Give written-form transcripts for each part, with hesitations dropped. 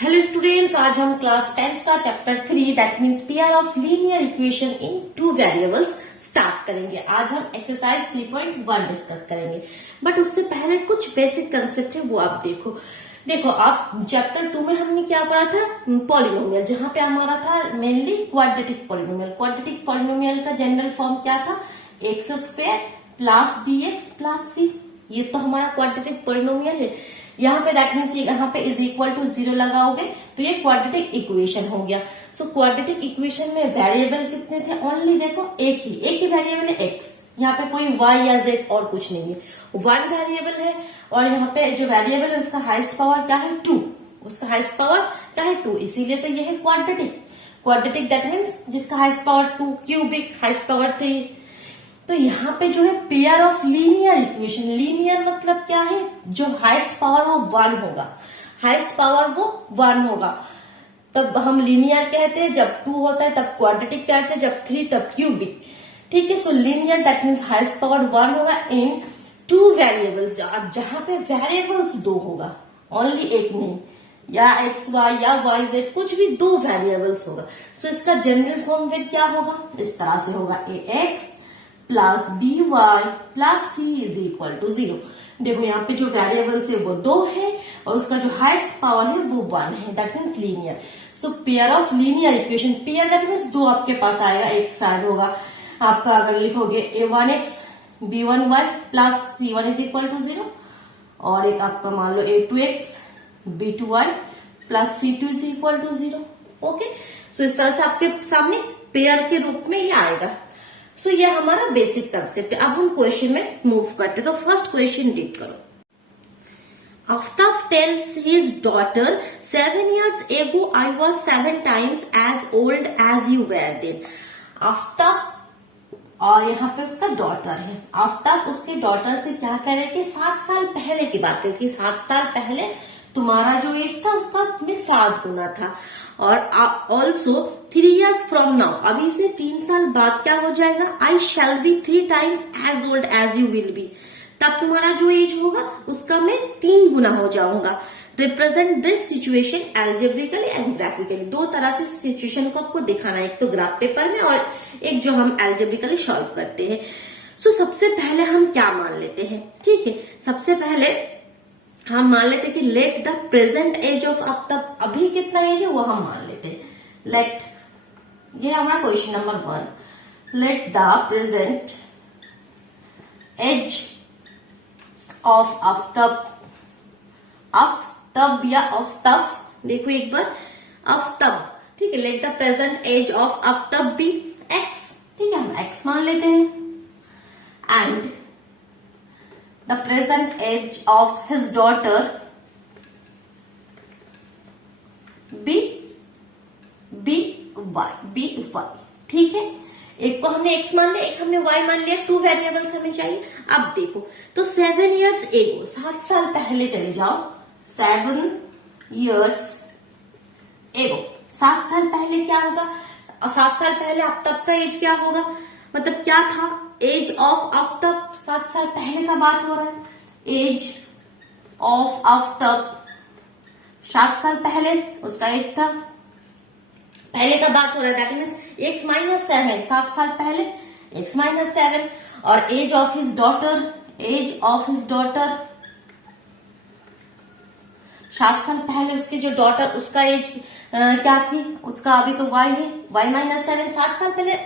Hello students, आज हम class 10th का chapter 3 that means pair of linear equation in two variables start करेंगे। आज हम एक्सरसाइज 3.1 डिस्कस करेंगे, बट उससे पहले कुछ बेसिक कंसेप्ट है वो आप देखो आप चैप्टर 2 में हमने क्या पढ़ा था, पॉलिनोमियल, जहां पे हमारा था mainly quadratic polynomial. Quadratic polynomial का जनरल फॉर्म क्या था, x square plus b x plus c. ये तो हमारा क्वाड्रेटिक पॉलिनोमियल है। यहाँ पे दैट मीन्स यहाँ पे इज इक्वल टू 0 लगाओगे तो ये क्वाड्रेटिक इक्वेशन हो गया। सो क्वाड्रेटिक इक्वेशन में वेरिएबल कितने थे, ओनली देखो एक ही वेरिएबल है एक्स। यहाँ पे कोई वाई या जेड और कुछ नहीं है, वन वेरिएबल है। और यहाँ पे जो वेरिएबल है उसका हाईएस्ट पावर क्या है, 2। उसका हाईएस्ट पावर क्या है, 2, इसीलिए तो ये है क्वाड्रेटिक दैट मीन्स जिसका highest power 2, cubic highest power 3। तो यहाँ पे जो है pair of linear equation, linear मतलब क्या है, जो हाईएस्ट पावर वो 1 होगा, हाईएस्ट पावर वो 1 होगा, तब हम लीनियर कहते हैं। जब 2 होता है तब क्वाड्रेटिक कहते हैं, जब 3 तब क्यूबिक। ठीक है, सो linear that means highest power 1 होगा इन टू वेरिएबल्स, जहां पे वेरिएबल्स 2 होगा, ओनली एक नहीं, या एक्स वाई या वाई जेड, कुछ भी 2 वेरिएबल्स होगा। सो इसका जनरल फॉर्म फिर क्या होगा, इस तरह से होगा, a x plus b y plus c is equal to 0। देखो यहाँ पे जो वेरिएबल्स है वो 2 है और उसका जो हाईएस्ट पावर है वो 1 है, that means linear. So pair of linear equation, pair that means 2 आपके पास आएगा, एक शायद होगा आपका, अगर लिखोगे a1x b1y plus c1 is equal to 0, और एक आपका मान लो a2x b2y plus c2 is equal to 0। Okay, so इस तरह से आपके सामने पेयर के रूप में ये आएगा। सो ये हमारा बेसिक कंसेप्ट है। अब हम क्वेश्चन में मूव करते, तो फर्स्ट क्वेश्चन रीड करो। Aftab tells his daughter, 7 years ago I was 7 times as old as you were then. Aftab, और यहाँ पे उसका डॉटर है, आफ्ताब उसके डॉटर से क्या कह रहे कि 7 साल पहले की बात है, कि 7 साल पहले तुम्हारा जो एज था उसका में 7 गुना था। और ऑल्सो 3 years फ्रॉम नाउ, अभी से 3 साल बाद क्या हो जाएगा, आई shall be 3 times as old as you will be, तब तुम्हारा जो एज होगा उसका मैं 3 गुना हो जाऊंगा। Represent this situation algebraically and graphically, 2 तरह से सिचुएशन को आपको दिखाना है, एक तो ग्राफ पेपर में और एक जो हम एल्जेब्रिकली सॉल्व करते हैं। सो सबसे पहले हम क्या मान लेते हैं, ठीक है, सबसे पहले हम मान लेते हैं कि let the present age of Aftab, अभी कितना एज है वो हम मान लेते हैं। लेट, ये हमारा question number 1, let the present age of Aftab, Aftab या आफ्ताब, देखो एक बार, आफ्ताब, ठीक है, let the present age of Aftab be x, ठीक है, हम एक्स मान लेते हैं, and the present age of his daughter by, ठीक है। एक को हमने x मान लिया, एक हमने y मान लिया, 2 वेरिएबल्स हमें चाहिए। अब देखो, तो 7 years ago, 7 साल पहले चले जाओ, 7 years ago, 7 साल पहले क्या होगा, 7 साल पहले आफ्ताब का एज क्या होगा, मतलब क्या था, एज ऑफ आफ्ताब, 7 साल पहले का बात हो रहा है, एज ऑफ आफ्ताब 7 साल पहले उसका एज था, पहले का बात हो रहा है, दैट मीन्स x माइनस 7, 7 साल पहले x माइनस 7, और age of his daughter, age of his daughter 7 साल पहले उसके जो डॉटर, उसका एज क्या थी, उसका अभी तो y है, y माइनस 7, 7 साल पहले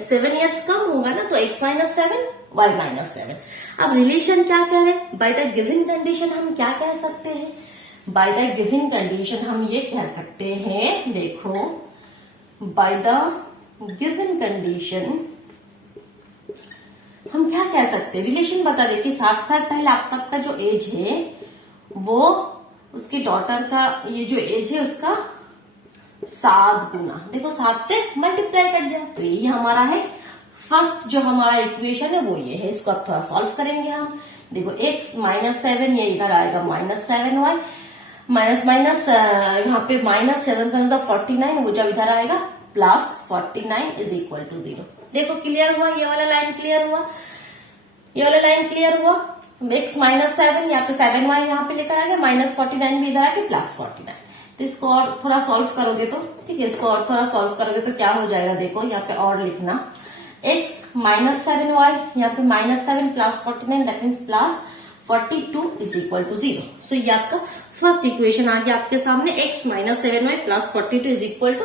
7 years कम होगा ना, तो x माइनस 7 y माइनस 7। अब रिलेशन क्या कह रहे हैं, बाय द गिवन कंडीशन हम क्या कह सकते हैं, बाय द गिवन कंडीशन हम ये कह सकते हैं, देखो बाय द गिवन कंडीशन हम क्या कह सकते हैं, रिलेशन बता दे कि 7 साल पहले आफ्ताब का जो एज है वो उसकी डॉटर का ये जो एज है उसका 7 गुना, देखो 7 से मल्टीप्लाई कर दिया, तो ये हमारा है फर्स्ट जो हमारा इक्वेशन है वो ये है। इसको अब थोड़ा सॉल्व करेंगे हम, देखो x माइनस 7, ये इधर आएगा माइनस 7y, माइनस माइनस यहाँ पे माइनस 7 49, वो जब इधर आएगा प्लस 49 इज इक्वल टू 0। देखो क्लियर हुआ, ये वाला लाइन क्लियर हुआ, ये वाला लाइन क्लियर हुआ, x माइनस 7, यहाँ पे 7y यहाँ पे लेकर आ गया, माइनस 49 भी इधर आके प्लस 49। तो इसको और थोड़ा सॉल्व करोगे तो ठीक है, इसको और थोड़ा सॉल्व करोगे तो क्या हो जाएगा, देखो यहाँ पे और लिखना x माइनस 7y, यहाँ पे minus 7 plus 49 that means plus 42 is equal to 0। So ये आपका फर्स्ट इक्वेशन आ गया आपके सामने, x minus 7y plus 42 is equal to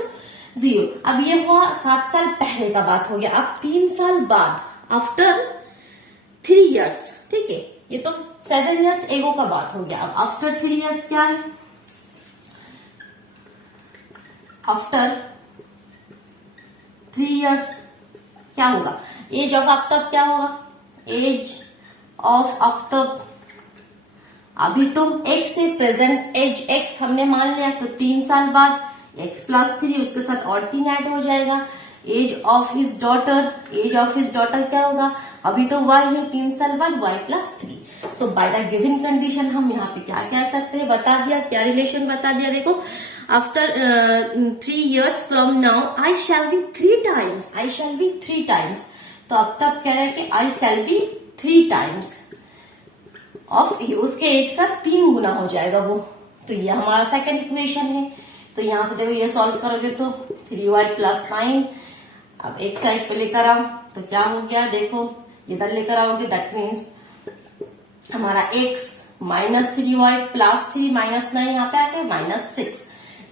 0। अब ये हुआ 7 साल पहले का बात हो गया। अब 3 साल बाद, आफ्टर 3 इयर्स, ठीक है, ये तो 7 इयर्स एगो का बात हो गया। अब आफ्टर 3 इयर्स क्या है, आफ्टर 3 इयर्स क्या होगा, एज ऑफ आफ्टर क्या होगा, एज ऑफ आफ्टर, अभी तो x से प्रेजेंट एज x हमने मान लिया, तो 3 साल बाद x प्लस 3 उसके साथ और 3 ऐड हो जाएगा। Age of his daughter, age of his daughter क्या होगा, अभी तो y है, 3 साल बाद y plus 3। So by the given condition हम यहाँ पे क्या कह सकते हैं, बता दिया, क्या रिलेशन बता दिया, देखो after 3 years from now I shall be 3 times, I shall be 3 times. तो अब तक कह रहे हैं कि आई शैल बी 3 टाइम्स ऑफ, उसके एज का 3 गुना हो जाएगा वो। तो ये हमारा सेकंड इक्वेशन है। तो यहां से देखो ये सॉल्व करोगे तो 3y प्लस 9, अब एक साइड पे लेकर आओ तो क्या हो गया, देखो इधर लेकर आओगे दैट मीन्स हमारा x minus 3y plus 3 minus 9 यहाँ पे आके minus 6,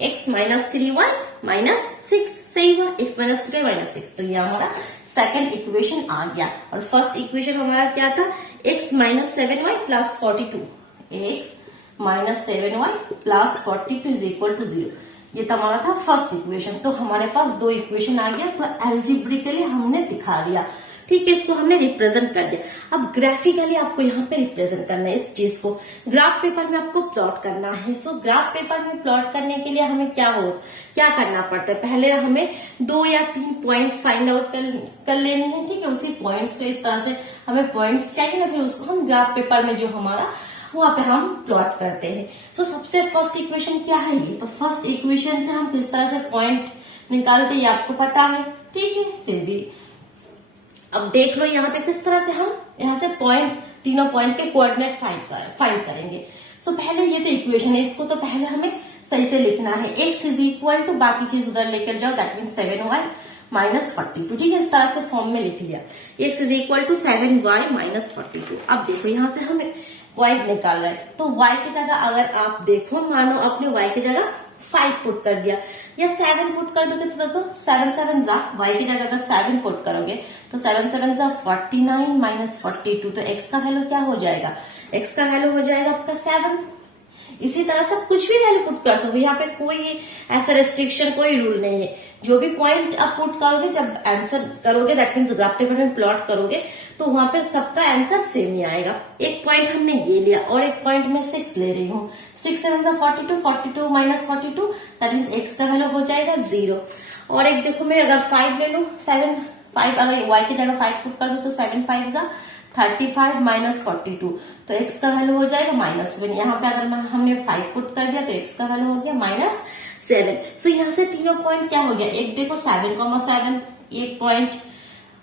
x minus 3y minus 6, सही हुआ, x माइनस 3 माइनस 6। तो ये हमारा सेकंड इक्वेशन आ गया। और फर्स्ट इक्वेशन हमारा क्या था, x minus 7y plus 42, x minus 7y plus 42 is equal to 0। ये तो हमारा था फर्स्ट इक्वेशन। तो हमारे पास 2 इक्वेशन आ गया, तो एल्जेब्रिकली हमने दिखा दिया, ठीक है, इसको हमने रिप्रेजेंट कर दिया। अब ग्राफिकली आपको यहाँ पे रिप्रेजेंट करना है इस चीज को, ग्राफ पेपर में आपको प्लॉट करना है। सो ग्राफ पेपर में प्लॉट करने के लिए हमें क्या करना पड़ता है, पहले हमें 2 या 3 पॉइंट्स फाइंड आउट कर लेने हैं, ठीक है, उसी पॉइंट्स को इस तरह से हमें पॉइंट्स चाहिए ना, फिर उसको हम ग्राफ पेपर में जो हमारा वहां पे हम प्लॉट करते हैं। सो सबसे फर्स्ट इक्वेशन क्या है, ये तो फर्स्ट इक्वेशन से हम किस तरह से पॉइंट निकालते हैं ये आपको पता है, ठीक है, फिर भी अब देख लो यहाँ पे किस तरह से हम यहाँ से पॉइंट, तीनों पॉइंट के कोऑर्डिनेट फाइंड करेंगे। सो पहले ये तो इक्वेशन है, इसको तो पहले हमें सही से लिखना है, x इज इक्वल टू बाकी चीज उधर लेकर जाओ दैट मीन 7y माइनस 42, ठीक है, इस तरह से फॉर्म में लिख लिया, x is equal to 7y minus 42। अब देखो यहाँ से हमें y निकाल रहा है, तो y की जगह अगर आप देखो, मानो अपने y की जगह 5 पुट कर दिया या 7 पुट कर दोगे, तो देखो 7 7 जा, y की जगह अगर 7 पुट करोगे तो 7 7 जा 49 माइनस 42, तो x का वैल्यू क्या हो जाएगा, x का वैल्यू हो जाएगा आपका 7। इसी तरह से कुछ भी वैल्यू पुट कर सकते हो, यहाँ पे कोई ऐसा रेस्ट्रिक्शन, कोई रूल नहीं है, जो भी पॉइंट आप पुट करोगे, जब आंसर करोगे दैट मीन्स ग्राफ पेपर में प्लॉट करोगे तो वहां पे सबका आंसर सेम ही आएगा। एक पॉइंट हमने ये लिया और एक पॉइंट में 6 ले रही हूँ, 6 7 जा 42, 42 माइनस 42 दैट मीन्स एक्स का वैल्यू हो जाएगा 0। और एक देखो मैं अगर 5 ले लू, 5 अगर y की जगह 5 पुट कर दो तो 7 5 जा 35 माइनस 42, तो x का वैल्यू हो जाएगा माइनस 7। यहाँ पे अगर हमने 5 पुट कर दिया तो x का वैल्यू हो गया माइनस 7। सो यहाँ से तीनों पॉइंट क्या हो गया, एक देखो 7,7 एक पॉइंट,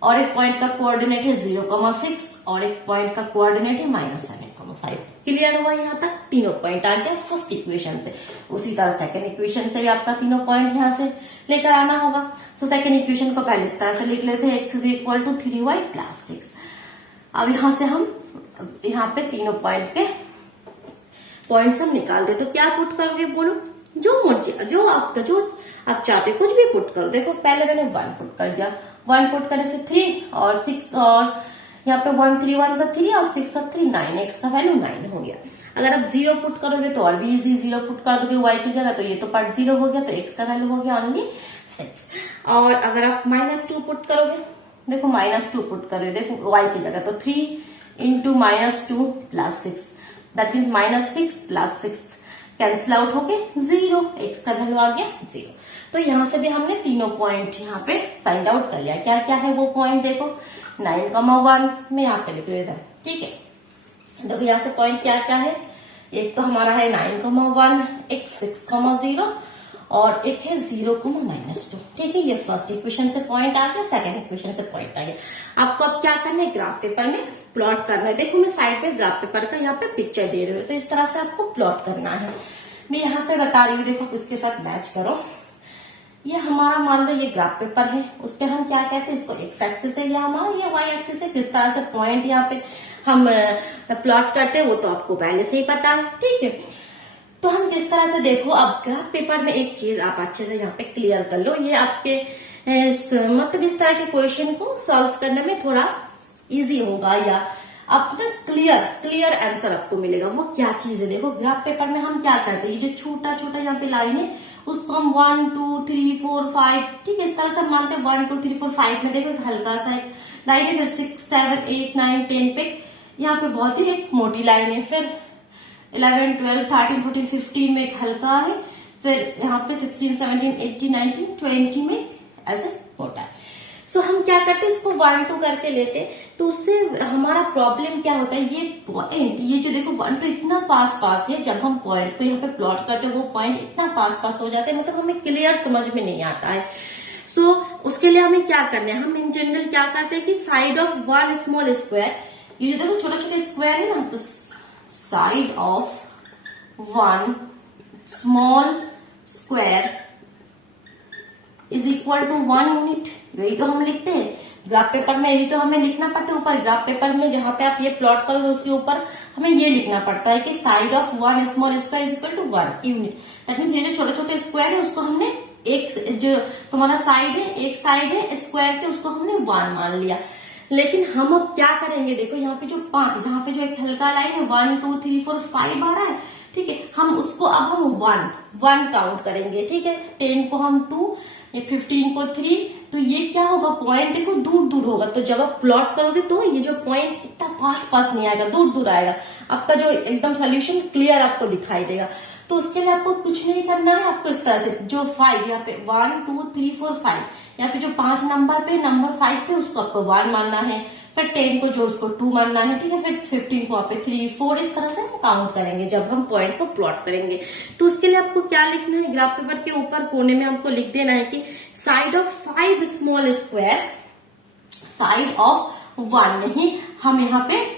और एक पॉइंट का कोऑर्डिनेट है 0,6 और एक पॉइंट का कोऑर्डिनेट है माइनस 7,5। क्लियर हुआ यहाँ तक, तीनों पॉइंट आ गया फर्स्ट इक्वेशन से। उसी तरह सेकंड इक्वेशन से भी आपका तीनों पॉइंट यहाँ से लेकर आना होगा। सो सेकंड इक्वेशन को पहले इस तरह से लिख लेते हैं, x is equal to 3y plus 6। अब यहाँ से हम यहाँ पे तीनों पॉइंट के पॉइंट्स हम निकाल दे, तो क्या पुट करोगे बोलो, जो मर्जी, जो आप चाहते कुछ भी पुट करो। देखो पहले मैंने 1 पुट कर दिया, 1 पुट करने से 3 और 6 और यहाँ पे 1 3 1 से 3 और 6 और 3 9, एक्स का वैल्यू 9 हो गया। अगर आप 0 पुट करोगे तो और भी इजी, 0 पुट कर दोगे y की जगह तो ये तो पार्ट 0 हो गया, तो x का वैल्यू हो गया ओनली 6। और अगर आप -2 पुट करोगे, देखो -2 पुट करोगे, देखो y की जगह तो 3 into -2 plus 6 that means -6 plus 6 cancel out होके 0, x का वैल्यू आ गया 0। तो यहाँ से भी हमने तीनों पॉइंट यहाँ पे फाइंड आउट कर लिया। क्या क्या है वो पॉइंट, देखो 9,1 में यहाँ पे लिख रहे थे, ठीक है। देखो यहाँ से पॉइंट क्या क्या है, एक तो हमारा है 9,1, एक 6,0 और एक है 0,-2, ठीक है। ये फर्स्ट इक्वेशन से पॉइंट आ गया, सेकंड इक्वेशन से पॉइंट आ गया। आपको अब क्या करना है, ग्राफ पेपर में प्लॉट करना है। देखो मैं साइड पे ग्राफ पेपर का यहाँ पे पिक्चर दे रही हूँ, तो इस तरह से आपको प्लॉट करना है। मैं यहाँ पे बता रही हूँ, देखो इसके साथ मैच करो। ये हमारा मान लो ये ग्राफ पेपर है, उस पे हम क्या कहते हैं, इसको एक्स एक्सिस है, या हमारा ये वाई एक्सिस है। किस तरह से पॉइंट यहाँ पे हम प्लॉट करते हैं वो तो आपको पहले से ही पता है, ठीक है। तो हम किस तरह से, देखो अब ग्राफ पेपर में एक चीज आप अच्छे से यहाँ पे क्लियर कर लो, ये आपके मतलब इस तरह के क्वेश्चन को सॉल्व करने में थोड़ा इजी होगा, या अपना क्लियर आंसर आपको मिलेगा। वो क्या चीज है, देखो ग्राफ पेपर में हम क्या करते हैं, ये जो छोटा छोटा यहाँ पे लाइन है उसको हम 1 2 3 4 5, ठीक है, इस तरह से हम मानते हैं 1 2 3 4 5 में देखो एक हल्का सा एक लाइन है, फिर 6 7 8 9 10 पे यहाँ पे बहुत ही एक मोटी लाइन है, फिर 11 12 13 14 15 में एक हल्का है, फिर यहाँ पे 16 17 18 19 20 में ऐसे मोटा है। सो हम क्या करते हैं, इसको 1 2 करके लेते, तो उससे हमारा प्रॉब्लम क्या होता है, ये पॉइंट, ये जो देखो 1 2 इतना पास है, जब हम पॉइंट को यहाँ पे प्लॉट करते हैं वो पॉइंट इतना पास हो जाते हैं, मतलब हमें क्लियर समझ में नहीं आता है। सो उसके लिए हमें क्या करना है, हम इन जनरल क्या करते हैं कि side of one small square, ये जो देखो छोटे छोटे स्क्वायर है ना, तो side of one small square is equal to 1 unit. यही तो हम लिखते हैं ग्राफ पेपर में, यही तो हमें लिखना पड़ता है ऊपर ग्राफ पेपर में, जहां पे आप ये प्लॉट करोगे उसके ऊपर हमें ये लिखना पड़ता है कि side of one small square is equal to 1 unit. That means ये जो छोटे छोटे स्क्वायर है उसको हमने एक, जो तुम्हारा साइड है, एक साइड है स्क्वायर के, उसको हमने 1 मान लिया। लेकिन हम अब क्या करेंगे, देखो यहाँ पे जो 5, जहाँ पे जो एक हल्का लाइन है 1 2 3 4 5 आ रहा है, ठीक है, हम उसको अब हम 1 काउंट करेंगे, ठीक है, 10 को हम 2, 15 को 3, तो ये क्या होगा, पॉइंट देखो दूर होगा, तो जब आप प्लॉट करोगे तो ये जो पॉइंट इतना पास नहीं आएगा, दूर आएगा, आपका जो एकदम सोल्यूशन क्लियर आपको दिखाई देगा। तो उसके लिए आपको कुछ नहीं करना है, आपको इस तरह से जो 5 यहाँ पे 1 2 3 4 5, यहाँ पे जो 5 नंबर पे नंबर 5 पे उसको आपको 1 मानना है, फिर 10 को जो उसको 2 मानना है, ठीक है, फिर 15 को आप 3 4, इस तरह से काउंट करेंगे जब हम पॉइंट को प्लॉट करेंगे। तो उसके लिए आपको क्या लिखना है, ग्राफ पेपर के ऊपर कोने में हमको लिख देना है कि side of 5 small square, side of 1 नहीं, हम यहाँ पे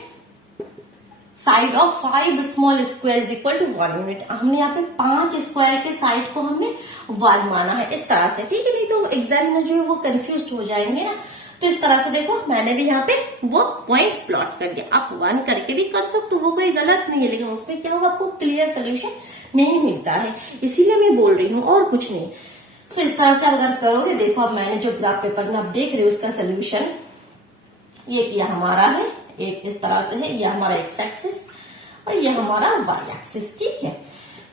side of 5 small square is equal to 1 unit. हमने यहाँ पे 5 स्क्वायर के साइड को हमने 1 माना है, इस तरह से, ठीक है, नहीं तो एग्जाम में जो है वो कंफ्यूज हो जाएंगे ना। तो इस तरह से देखो मैंने भी यहाँ पे वो पॉइंट प्लॉट कर दिया, आप 1 करके भी कर सकते हो, वो कोई गलत नहीं है, लेकिन उसमें क्या होगा, आपको क्लियर सोल्यूशन नहीं मिलता है, इसीलिए मैं बोल रही हूँ और कुछ नहीं। तो इस तरह से अगर करोगे, देखो अब मैंने जो ग्राफ पेपर में आप देख रहे हो उसका सोल्यूशन ये किया हमारा है, एक इस तरह से है, ये हमारा एक्स एक्सिस और ये हमारा वाई एक्सिस, ठीक है।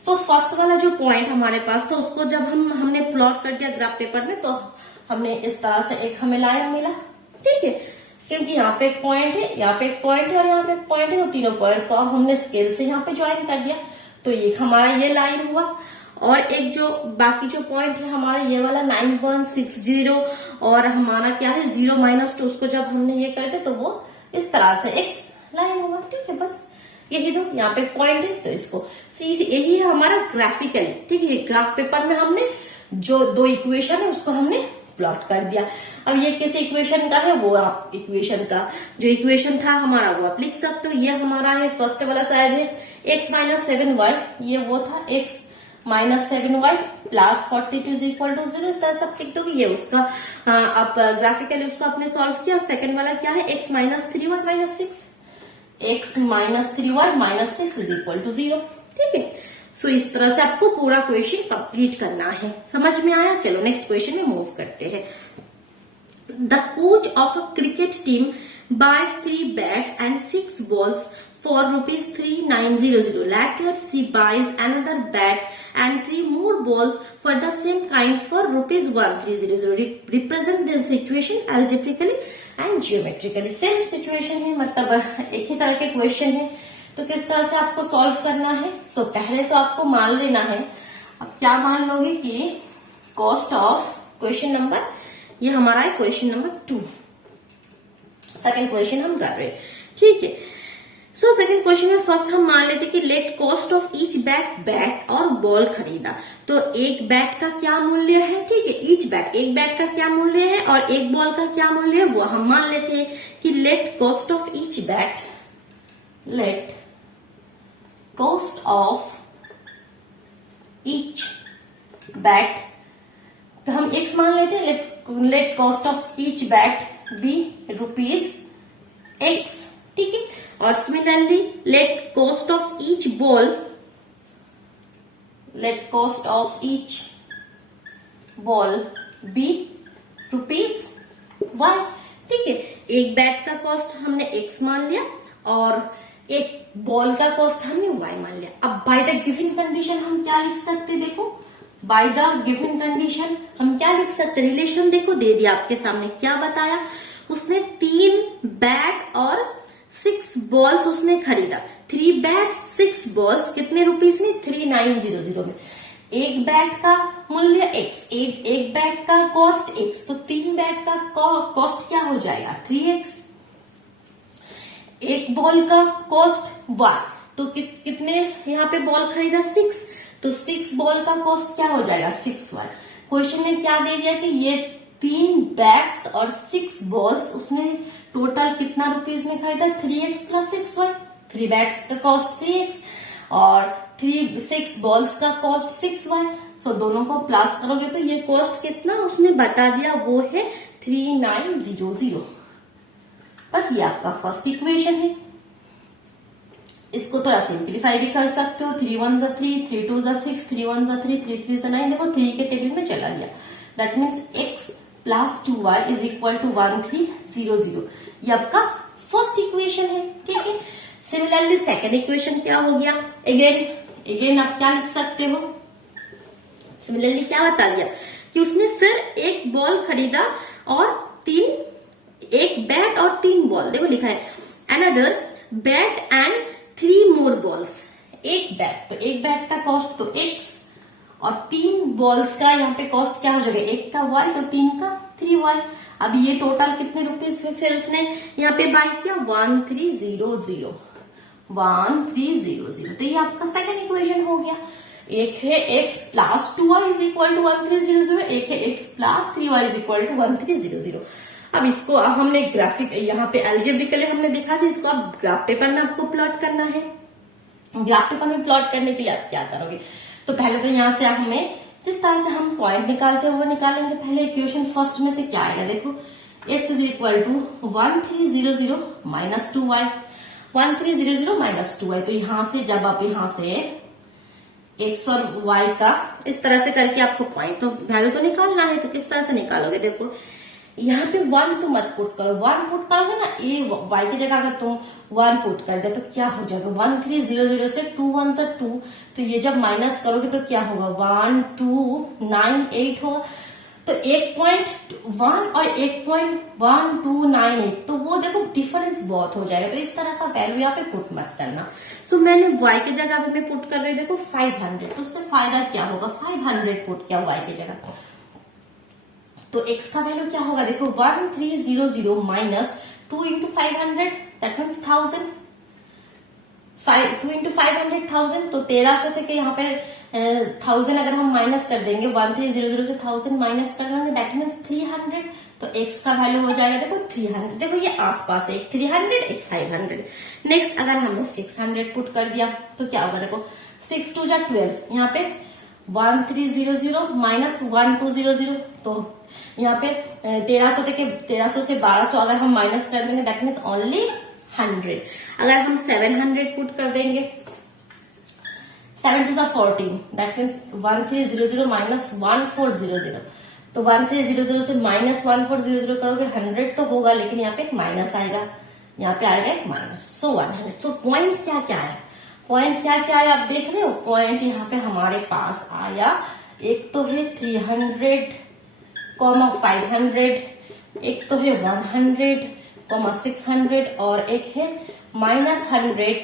सो फर्स्ट वाला जो पॉइंट हमारे पास था उसको जब हमने प्लॉट कर दिया ग्राफ पेपर में, तो हमने इस तरह से एक हमें लाइन मिला, ठीक है, क्योंकि यहाँ पे एक पॉइंट है, यहाँ पे एक पॉइंट है और यहाँ पे एक पॉइंट है, तो तीनों पॉइंट को अब हमने स्केल से यहाँ पे ज्वाइन कर दिया, तो ये हमारा ये लाइन हुआ। और एक जो बाकी जो पॉइंट है हमारा ये वाला 9 1 6 0 और हमारा क्या है 0 -2, उसको जब हमने ये कर दिया तो वो इस तरह से एक लाइन होगा, ठीक है, बस यही दो, यहाँ पे पॉइंट है तो इसको, यही है हमारा ग्राफिकली, ठीक है। ग्राफ पेपर में हमने जो 2 इक्वेशन है उसको हमने प्लॉट कर दिया। अब ये किस इक्वेशन का है, वो आप इक्वेशन का जो इक्वेशन था हमारा वो आप लिख सकते हो। ये हमारा है फर्स्ट वाला साइड है x - 7y, ये वो था x - 7y plus 42 is equal to 0, इस तरह सब लिख दोगे, ये उसका आप ग्राफिकली उसको आपने सॉल्व किया। सेकंड वाला क्या है, x - 3y - 6, x - 3y - 6 is equal to 0, ठीक है। सो इस तरह से आपको पूरा क्वेश्चन कंप्लीट करना है, समझ में आया। चलो नेक्स्ट क्वेश्चन में मूव करते हैं। The coach of a cricket team buys 3 bats and 6 balls for ₹3900. Later, she buys another bat and 3 more balls for the same kind for ₹1300. Represent this situation algebraically and geometrically. Same situation है, मतलब एक ही तरह के question है, तो किस तरह से आपको सॉल्व करना है। तो पहले तो आपको मान लेना है, अब क्या मान लोगे कि कॉस्ट ऑफ क्वेश्चन नंबर, ये हमारा है क्वेश्चन नंबर 2, सेकंड क्वेश्चन हम कर रहे हैं, ठीक है। सो सेकंड क्वेश्चन में फर्स्ट हम मान लेते कि let cost of each bat और बॉल खरीदा, तो एक बैट का क्या मूल्य है, ठीक है, ईच बैट, एक बैट का क्या मूल्य है और एक बॉल का क्या मूल्य है, वो हम मान लेते हैं कि let cost of each bat, let cost of each bat, तो हम x मान लेते हैं, let cost of each bat be ₹X, ठीक है। और similarly let cost of each ball, let cost of each ball be ₹Y, ठीक है। एक बैट का कॉस्ट हमने x मान लिया और एक बॉल का कॉस्ट हमने y मान लिया। अब बाय द गिवन कंडीशन हम क्या लिख सकते, देखो बाय द गिवन कंडीशन हम क्या लिख सकते, रिलेशन देखो दे दिया आपके सामने, क्या बताया उसने 3 बैट और 6 बॉल्स उसने खरीदा, 3 बैट 6 बॉल्स कितने रुपीस में, 3900 में। एक बैट का मूल्य x, एक बैट का कॉस्ट x, तो 3 बैट का कॉस्ट क्या हो जाएगा 3x। एक बॉल का कॉस्ट y, तो कितने यहाँ पे बॉल खरीदा 6, तो 6 बॉल का कॉस्ट क्या हो जाएगा 6y। क्वेश्चन में क्या दे दिया कि ये 3 बैट्स और 6 बॉल्स उसने टोटल कितना रुपीस में खरीदा 3x प्लस 6y। 3 बैट्स का कॉस्ट 3x और 6 बॉल्स का कॉस्ट 6y, सो दोनों को प्लस करोगे तो ये कॉस्ट कितना उसने बता दिया, वो है 3900। बस ये आपका फर्स्ट इक्वेशन है। इसको थोड़ा सिंप्लीफाई भी कर सकते हो, 3 1 3, 3 2 6, 3 1 3, 3 3 9, देखो 3 के टेबल में चला गया। That means x plus 2y is equal to 1300। ये आपका फर्स्ट इक्वेशन है, ठीक है। सिमिलरली सेकेंड इक्वेशन क्या हो गया, अगेन आप क्या लिख सकते हो, सिमिलरली क्या बता दिया कि उसने फिर एक बॉल खरीदा और एक बैट और 3 बॉल, देखो लिखा है another bat and 3 more balls. एक बैट, तो एक बैट का कॉस्ट तो x और 3 बॉल्स का यहाँ पे कॉस्ट क्या हो जाएगा, एक का y तो 3 का 3y। अब ये टोटल कितने रुपीस में फिर उसने यहाँ पे बाय किया 1300, 1300। तो ये आपका सेकंड इक्वेशन हो गया। एक है x plus 2y is equal to 1300, एक है x plus 3y is equal to 1300। अब इसको हमने ग्राफिक यहाँ पे एल्जेब्रिकली हमने देखा था, इसको आप ग्राफ पेपर में आपको प्लॉट करना है। ग्राफ पेपर में प्लॉट करने के लिए आप क्या करोगे, तो पहले तो यहाँ से हमें जिस तरह से हम पॉइंट निकालते हैं वो निकालेंगे। पहले इक्वेशन फर्स्ट में से क्या आएगा, देखो x is equal to 1300 minus 2y, 1300 minus 2y। तो यहाँ से जब आप यहाँ से x और y का इस तरह से करके आपको पॉइंट तो वैल्यू तो निकालना है, तो किस तरह से निकालोगे, देखो यहाँ पे 1 2 मत पुट करो, 1 पुट करोगे ना y की जगह अगर तुम 1 पुट कर दे तो क्या हो जाएगा 1300 से 2 1 से 2, तो ये जब माइनस करोगे तो क्या होगा 1298 होगा। तो 1.1 और 1.1298, तो वो देखो डिफरेंस बहुत हो जाएगा, तो इस तरह का वैल्यू यहाँ पे पुट मत करना। सो मैंने y की जगह पे मैं पुट कर रही हूँ, देखो 500, तो उससे फायदा क्या होगा 500 पुट किया y की जगह, तो x का वैल्यू क्या होगा, देखो 1300 minus 2 into 500 that means 1000, 2 into 500 1000, तो 1300 थे कि यहाँ पे 1000 अगर हम माइनस कर देंगे 1300 से 1000 माइनस कर देंगे दैट मीन्स 300, तो x का वैल्यू हो जाएगा देखो 300। देखो ये आसपास है, एक 300 एक 500। नेक्स्ट अगर हमने 600 पुट कर दिया तो क्या होगा, देखो 6 2 जा 12, यहाँ पे 1300 माइनस 1200, तो यहाँ पे 1300 थे कि 1300 से 1200 अगर हम माइनस कर देंगे दैट मीन्स ओनली 100। अगर हम 700 पुट कर देंगे 7 2 14 दैट मीन्स 1300 माइनस 1400, तो 1300 से माइनस 1400 करोगे 100 तो होगा, लेकिन यहाँ पे एक माइनस आएगा, यहाँ पे आएगा एक माइनस, सो 100। सो पॉइंट क्या क्या है, पॉइंट क्या क्या है आप देख रहे हो, पॉइंट यहाँ पे हमारे पास आया, एक तो है 300, 500, एक तो है 100, 600 और एक है माइनस 100,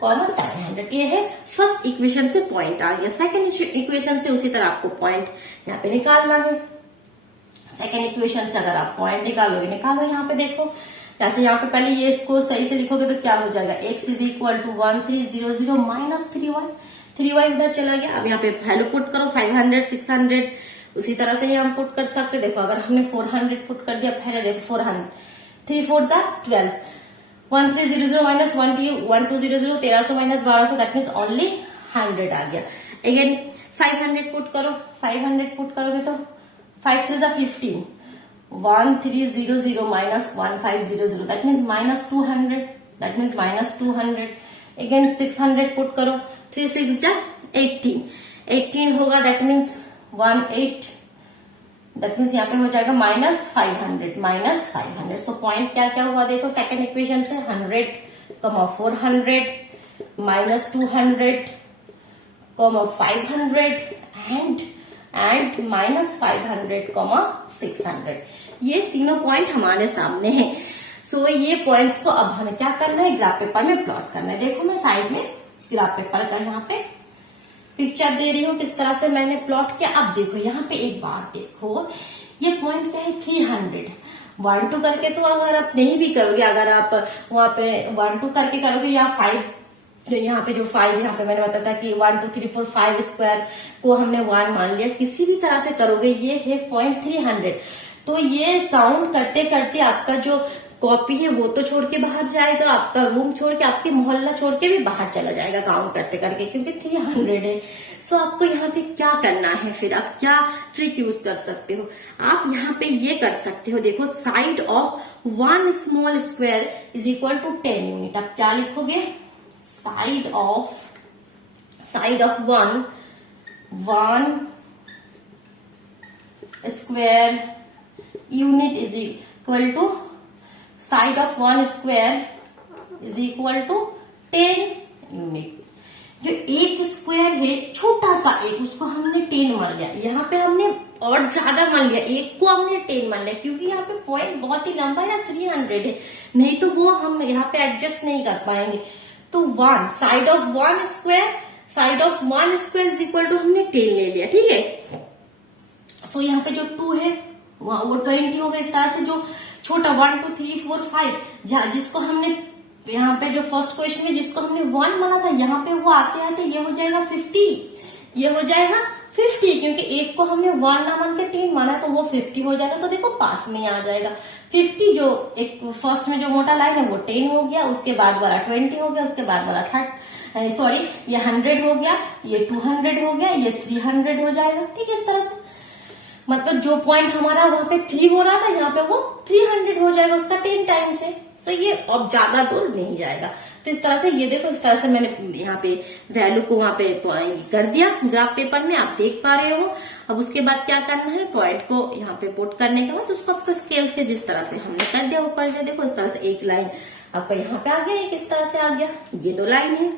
700। ये है फर्स्ट इक्वेशन से पॉइंट आ गया। सेकंड इक्वेशन से उसी तरह आपको पॉइंट यहाँ पे निकालना है। सेकंड इक्वेशन से अगर आप पॉइंट निकालोगे, निकालो यहाँ पे देखो, जैसे यहाँ पे पहले ये इसको सही से लिखोगे तो क्या हो जाएगा, x is equal to 1300 minus 3y उधर चला गया। अब यहाँ पे वैल्यू पुट करो 500 600, उसी तरह से हम पुट कर सकते। देखो अगर हमने 400 पुट कर दिया, पहले देखो 400, 3 4 12, 1300 minus 1200, 1300 minus 1200 that means only 100 आ गया। अगेन 500 पुट करो, 500 पुट करोगे तो 5 3 जा 15, 1300 minus 1500, that means minus 200, that means minus 200। Again 600 put करो, 3 6 जा 18, 18 होगा, दैट मीन्स 18, दैट मीन्स यहाँ पे हो जाएगा माइनस 500, माइनस 500। सो पॉइंट क्या क्या हुआ देखो सेकेंड इक्वेशन से, 100, 400, माइनस 200, 500 एंड माइनस 500, 600। ये तीनों पॉइंट हमारे सामने हैं। सो ये पॉइंट्स को अब हमें क्या करना है, ग्राफ पेपर में प्लॉट करना है। देखो मैं साइड में ग्राफ पेपर का यहाँ पे पिक्चर दे रही हूँ किस तरह से मैंने प्लॉट किया। अब देखो यहाँ पे एक बात देखो, ये पॉइंट क्या है 300, 1 2 करके तो अगर आप नहीं भी करोगे, अगर आप वहां पे 1 2 करके करोगे या 5, यहाँ पे जो 5 यहाँ पे मैंने बताया था कि 1 2 3 4 5 स्क्वायर को हमने 1 मान लिया, किसी भी तरह से करोगे ये है पॉइंट 300। तो ये काउंट करते करते आपका जो कॉपी है वो तो छोड़ के बाहर जाएगा, आपका रूम छोड़ के, आपके मोहल्ला छोड़ के भी बाहर चला जाएगा काउंट करते करके, क्योंकि 300 है। सो आपको यहाँ पे क्या करना है, फिर आप क्या ट्रिक यूज कर सकते हो, आप यहाँ पे ये कर सकते हो। देखो side of 1 small square is equal to 10 unit. आप क्या लिखोगे, side of 1 square unit is equal to, side of 1 square is equal to 10 unit. जो एक स्क्वायर है छोटा सा एक, उसको हमने 10 मान लिया, यहाँ पे हमने और ज्यादा मान लिया, एक को हमने 10 मान लिया, क्योंकि यहाँ पे पॉइंट बहुत ही लंबा है, 300 है, नहीं तो वो हम यहाँ पे एडजस्ट नहीं कर पाएंगे। तो 1 side of 1 square is equal to हमने 10 ले लिया, ठीक है। सो यहाँ पे जो 2 है वो 20 हो गया। इस तरह से जो छोटा 1 2 3 4 5 जिसको हमने यहाँ पे जो फर्स्ट क्वेश्चन है जिसको हमने 1 माना था, यहाँ पे वो आते आते ये हो जाएगा 50, ये हो जाएगा 50, क्योंकि एक को हमने 1 ना मान के 10 माना तो वो 50 हो जाएगा। तो देखो पास में आ जाएगा 50, जो एक फर्स्ट में जो मोटा लाइन है वो 10 हो गया, उसके बाद वाला 20 हो गया, उसके बाद वाला 30, सॉरी ये 100 हो गया, ये 200 हो गया, ये 300 हो जाएगा, ठीक है। इस तरह से मतलब जो पॉइंट हमारा वहां पे 3 हो रहा था, यहाँ पे वो 300 हो जाएगा उसका 10 टाइम से। तो ये अब ज्यादा दूर नहीं जाएगा। तो इस तरह से ये देखो, इस तरह से मैंने यहाँ पे वैल्यू को वहां पे कर दिया ग्राफ पेपर में, आप देख पा रहे हो। अब उसके बाद क्या करना है, पॉइंट को यहाँ पे पुट करने के बाद उसको आपको स्केल के जिस तरह से हमने कर दिया वो कर दिया। देखो इस तरह से एक लाइन आपका यहाँ पे आ गया, एक इस तरह से आ गया, ये 2 लाइन है।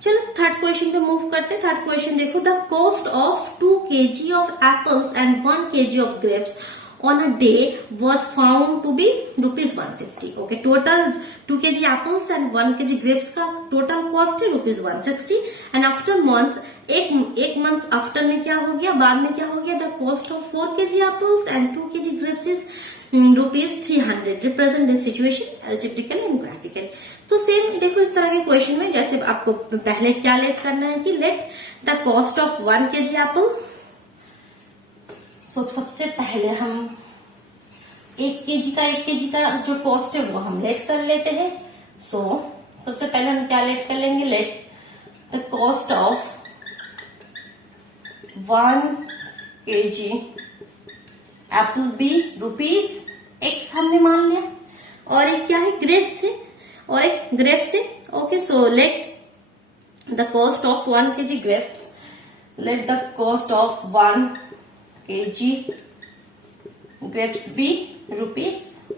चलो थर्ड क्वेश्चन पे मूव करते। थर्ड क्वेश्चन देखो, the cost of 2 kg of apples and 1 kg of grapes on a day was found to be rupees 160. Okay, total 2 kg apples and 1 kg grapes का total cost है rupees 160 and after months, एक month after में क्या हो गया, बाद में क्या हो गया, the cost of 4 kg apples and 2 kg grapes is rupees 300. represent this situation algebraical and graphical. तो सेम देखो इस तरह के क्वेश्चन में जैसे आपको पहले क्या लेट करना है कि let the cost of 1 kg Apple. सबसे पहले हम 1 kg का जो कॉस्ट है वो हम लेट कर लेते हैं। सबसे पहले हम क्या लेट कर लेंगे, let the cost of 1 kg apple be rupees X हमने मान लिया, और एक क्या है ग्रेप्स है, और एक ग्रेप्स है। Okay, so let the cost of 1 kg grapes, let the cost of 1 kg grapes be rupees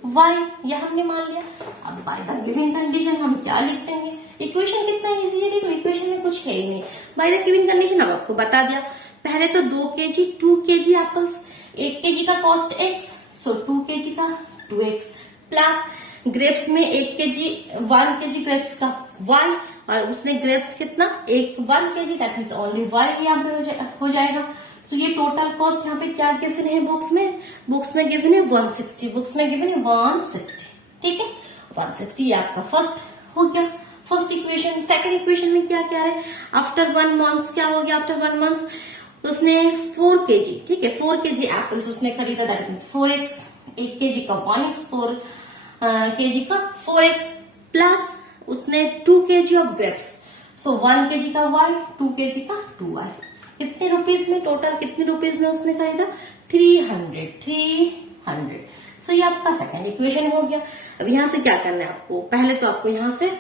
Y, यह हमने मान लिया। अब बाय द गिवन कंडीशन हम क्या लिख देंगे, इक्वेशन कितना इजी है, देखो इक्वेशन में कुछ है ही नहीं। बाय द गिवन कंडीशन अब आपको बता दिया, पहले तो 2 kg 2 kg एप्पल्स, 1 kg का कॉस्ट X, सो 2 kg का 2X प्लस ग्रेप्स में 1 kg ग्रेप्स का Y, और उसमें ग्रेप्स कितना 1 kg, that means only Y यहाँ पर हो जाएगा। तो ये टोटल कॉस्ट यहाँ पे क्या गिवन है बुक्स में गिवन है 160, बुक्स में गिवन है 160, ठीक है 160। ये आपका फर्स्ट हो गया, फर्स्ट इक्वेशन। सेकंड इक्वेशन में क्या क्या है, आफ्टर 1 मंथ क्या हो गया, आफ्टर 1 मंथ उसने 4 kg, ठीक है 4 kg एप्पल्स उसने खरीदा, दैट मीन्स 4X, 1 kg का 1X, 4 kg का 4X प्लस उसने 2 kg of grapes, so 1 kg का Y, 2 kg का 2Y, कितने रुपीज में, टोटल कितने रुपीज में उसने खरीदा, 300। सो ये आपका सेकंड इक्वेशन हो गया। अब यहाँ से क्या करना है आपको, पहले तो आपको यहाँ से,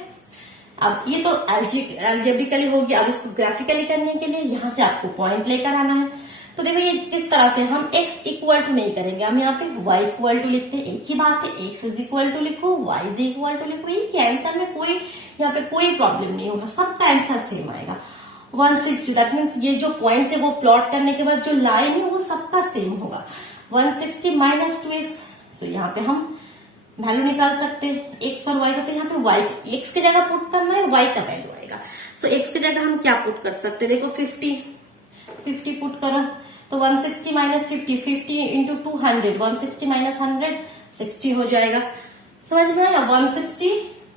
अब ये तो अलजेब्रिकली हो गया, अब इसको ग्राफिकली करने के लिए यहाँ से आपको पॉइंट लेकर आना है। तो देखो ये किस तरह से, हम x इक्वल टू नहीं करेंगे, हम यहाँ पे y इक्वल टू लिखते हैं। एक ही बात है, x इज इक्वल टू लिखो, y इज इक्वल टू लिखो, ये आंसर में कोई यहाँ पे कोई प्रॉब्लम नहीं होगा, सबका आंसर सेम आएगा। 160 दैट मीन्स ये जो पॉइंट है वो प्लॉट करने के बाद जो लाइन है वो सबका सेम होगा। 160 माइनस 2x, सो यहाँ पे हम वैल्यू निकाल सकते हैं x और y का। तो यहाँ पे y x की जगह पुट करना है, y का वैल्यू आएगा। सो x की जगह हम क्या पुट कर सकते हैं, देखो 50 पुट करो तो 160 माइनस 50 इंटू 200, 160 माइनस 100 60 हो जाएगा। समझ में आया, 160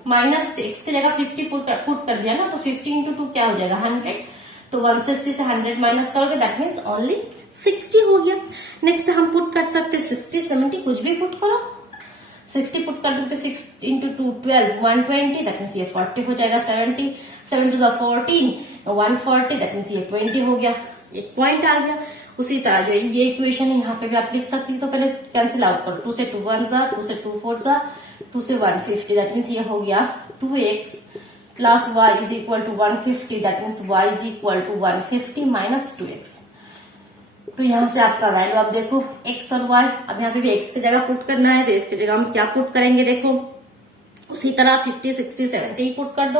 माइनस x की जगह 50 पुट कर दिया ना, तो 50 इंटू 2 क्या हो जाएगा 100, तो 160 से 100 माइनस करोगे दैट मीन्स ओनली 60 हो गया। नेक्स्ट हम पुट कर सकते 60 70 कुछ भी पुट करो, 60 पुट कर दो 6 इंटू 2 12 120 दैट मीन्स ये 40 हो जाएगा। 70 7 टू 14 140 दैट मीन्स ये 20 हो गया, एक पॉइंट आ गया। उसी तरह जो ये इक्वेशन है यहाँ पे भी आप लिख सकती है, तो पहले कैंसिल आउट करो, 2 से 2 1 जा, 2 से 2 4 जा, 2 से 150 दैट मीन्स ये हो गया 2x plus y is equal to 150 that means y is equal to 150 minus 2x। तो यहाँ से आपका वैल्यू आप देखो x और y, अब यहाँ पे भी x की जगह पुट करना है, तो इसकी जगह हम क्या पुट करेंगे, देखो उसी तरह 50 60 70 पुट कर दो।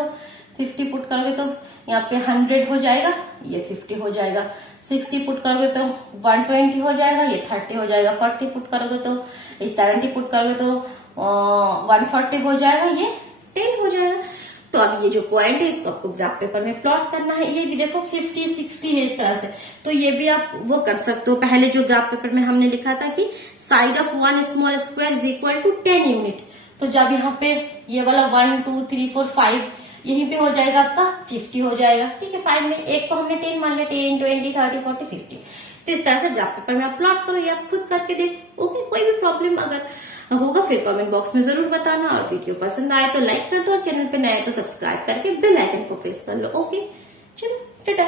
50 पुट करोगे तो यहाँ पे 100 हो जाएगा, ये 50 हो जाएगा। 60 पुट करोगे तो 120 हो जाएगा, ये 30 हो जाएगा। 40 पुट करोगे तो 70 पुट करोगे तो 140 हो जाएगा, ये 10 हो जाएगा। तो अब ये जो पॉइंट है इसको आपको ग्राफ पेपर में प्लॉट करना है। ये भी देखो 50 60 है इस तरह से, तो ये भी आप वो कर सकते हो। पहले जो ग्राफ पेपर में हमने लिखा था कि side of one small square is equal to 10 unit, तो जब यहाँ पे ये वाला 1 2 3 4 5 यहीं पे हो जाएगा आपका 50 हो जाएगा। ठीक है, 5 में एक को हमने 10 मान लिया, 10 20 30 40 50। तो इस तरह से ग्राफ पेपर में आप प्लॉट करो या आप खुद करके देखो। ओके, कोई भी प्रॉब्लम अगर होगा फिर कमेंट बॉक्स में जरूर बताना, और वीडियो पसंद आए तो लाइक कर दो, और चैनल पे नए तो सब्सक्राइब करके बेल आइकन को प्रेस कर लो। ओके, चलो टाटा।